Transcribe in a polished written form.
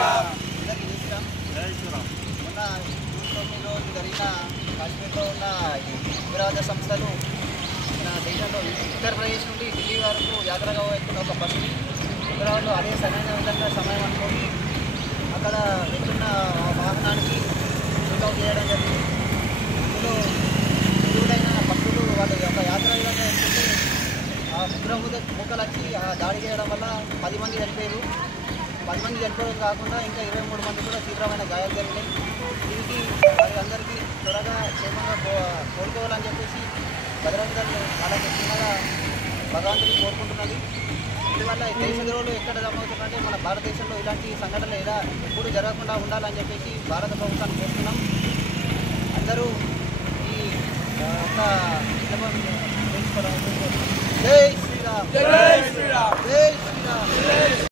అందరికీ మొన్న జూన్ 9 రోజు జరిగిన కాశ్మీర్లో ఉన్న ఉగ్రవాద సంస్థలు మన దేశంలో ఉత్తరప్రదేశ్ నుండి ఢిల్లీ వరకు యాత్రగా వెళ్తున్న ఒక బస్సుని ఉగ్రవాదులు అదే సరైన విధంగా సమయం అనుకొని అక్కడ వెళ్తున్న వాహనానికి షూట్అవుట్ చేయడం జరిగింది. ఇందులో విలువైన భక్తులు వాళ్ళ యొక్క యాత్ర విధంగా వెళ్తుంటే ఆ ముక్కలు వచ్చి దాడి చేయడం వల్ల 10 మంది చనిపోయారు. 10 మంది చనిపోవడం కాకుండా ఇంకా 23 మంది కూడా తీవ్రమైన గాయాలు జరిగినాయి. దీనికి వారందరికీ త్వరగా క్షేమంగా కోలుకోవాలని చెప్పేసి భద్రతలు చాలా చిన్నగా భగవంతుని కోరుకుంటున్నది. ఇందువల్ల దేశ ద్రోహులు ఎక్కడ జమవుతున్నారంటే మన భారతదేశంలో ఇలాంటి సంఘటనలు ఎప్పుడు జరగకుండా ఉండాలని చెప్పేసి భారత ప్రభుత్వాన్ని కోరుతున్నాం. అందరూ ఈ ఒక విన్నపం తెలుసుకోవడం. జై శ్రీరామ్, జై శ్రీరామ్, జై శ్రీరామ్.